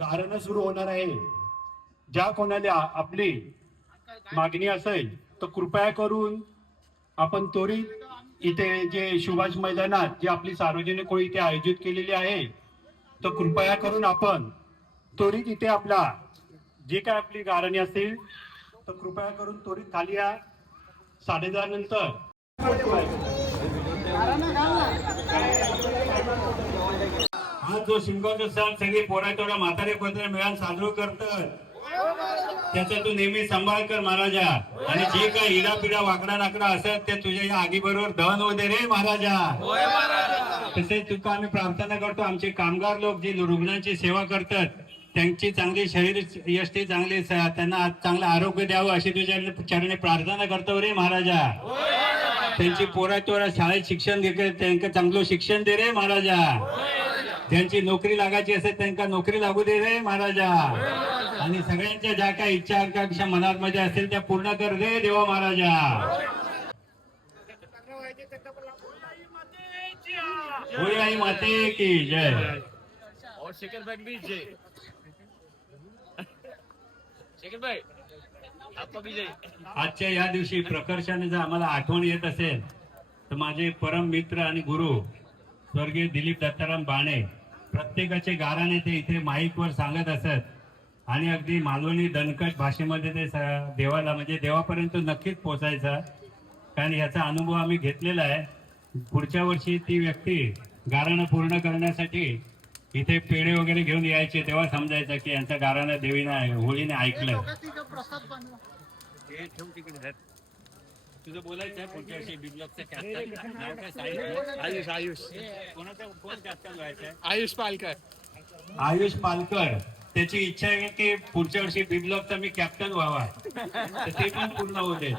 गारणं सुरू होणार आहे. ज्या कोणाला आपली मागणी असेल तर कृपया करून आपण त्वरित इथे जे सुभाष मैदानात जी आपली सार्वजनिक होळी इथे आयोजित केलेली आहे तर कृपया करून आपण त्वरित इथे आपला जे काय आपली गारणी असेल तर कृपया करून त्वरित खाली या. 10:30 नंतर हा जो शिमगावचा सण सगळी पोरा म्हातारे पत्र मिळून साजरा करतात त्याचा तू नेहमी सांभाळ कर महाराजा. आणि जे काही इडापिडा वाकडा नाकडा असत ते तुझ्या या आगी बरोबर दहन होऊ दे रे महाराजा. तसेच तुका आम्ही प्रार्थना करतो आमचे कामगार लोक जे रुग्णांची सेवा करतात त्यांची चांगली शरीर यष्टी चांगली त्यांना चांगलं आरोग्य द्यावं अशी तुझ्या चरणी प्रार्थना करतो रे महाराजा. त्यांची पोरा शाळेत शिक्षण घेते त्यांना चांगलं शिक्षण दे रे महाराजा. ज्यांची नोकरी लागायची असेल त्यांना नोकरी लागू दे रे महाराजा. आणि सगळ्यांच्या ज्या काही इच्छा आकांक्षा मनात मध्ये असेल त्या पूर्ण कर रे देवा महाराजा. होळी आई माते की जय. और शेखर भाई भी जय. शेखर भाई आपका भी जय. आजच्या या दिवशी प्रकर्षाने जर आम्हाला आठवण येत असेल तर माझे परम मित्र आणि गुरु स्वर्गीय दिलीप दत्ताराम बाणे प्रत्येकाचे गाराने ते इथे माईकवर सांगत असत आणि अगदी मालवणी दणकट भाषेमध्ये ते देवाला म्हणजे देवापर्यंत नक्कीच पोचायचा. कारण याचा अनुभव आम्ही घेतलेला आहे. पुढच्या वर्षी ती व्यक्ती गाराणं पूर्ण करण्यासाठी इथे पेढे वगैरे घेऊन यायचे तेव्हा समजायचं की यांचा गाराणं देवीने होळीने ऐकलं. तुझं बोलायचं आहे पुढच्या वर्षी बिब्लॉकचं कॅप्टन नाव काय? आयुष. आयुष कोणाचा कोण कॅप्टन व्हायचं आहे? आयुष पालकर. आयुष पालकर त्याची इच्छा आहे की पुढच्या वर्षी बिब्लॉकचा मी कॅप्टन व्हावा तर ते पण पूर्ण होऊ दे.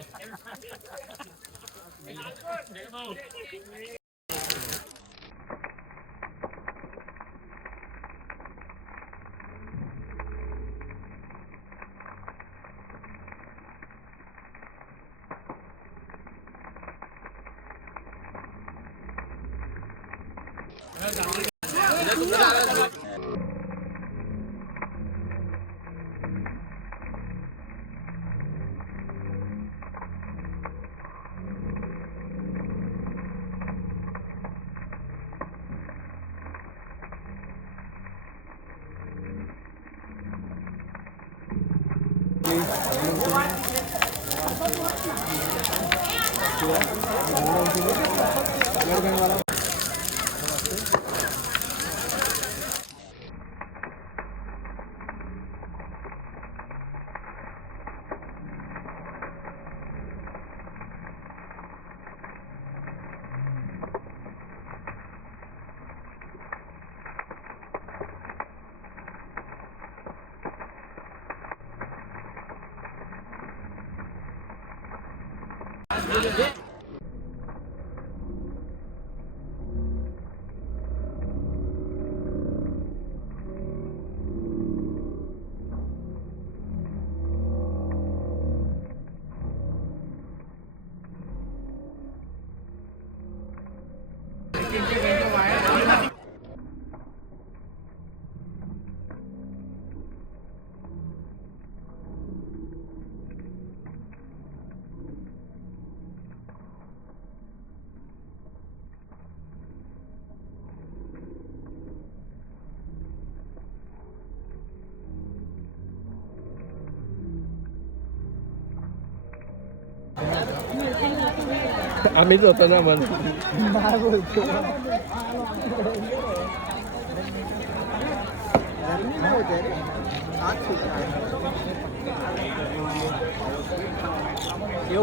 आम्हीच होतो ना मग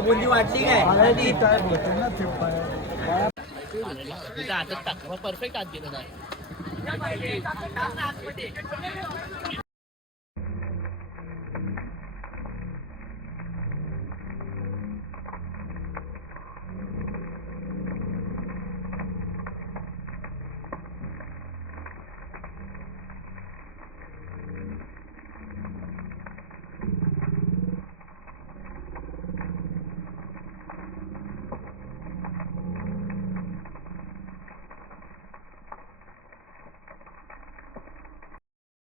बुंदी वाटली काय परफेक्ट आत गेलं नाही.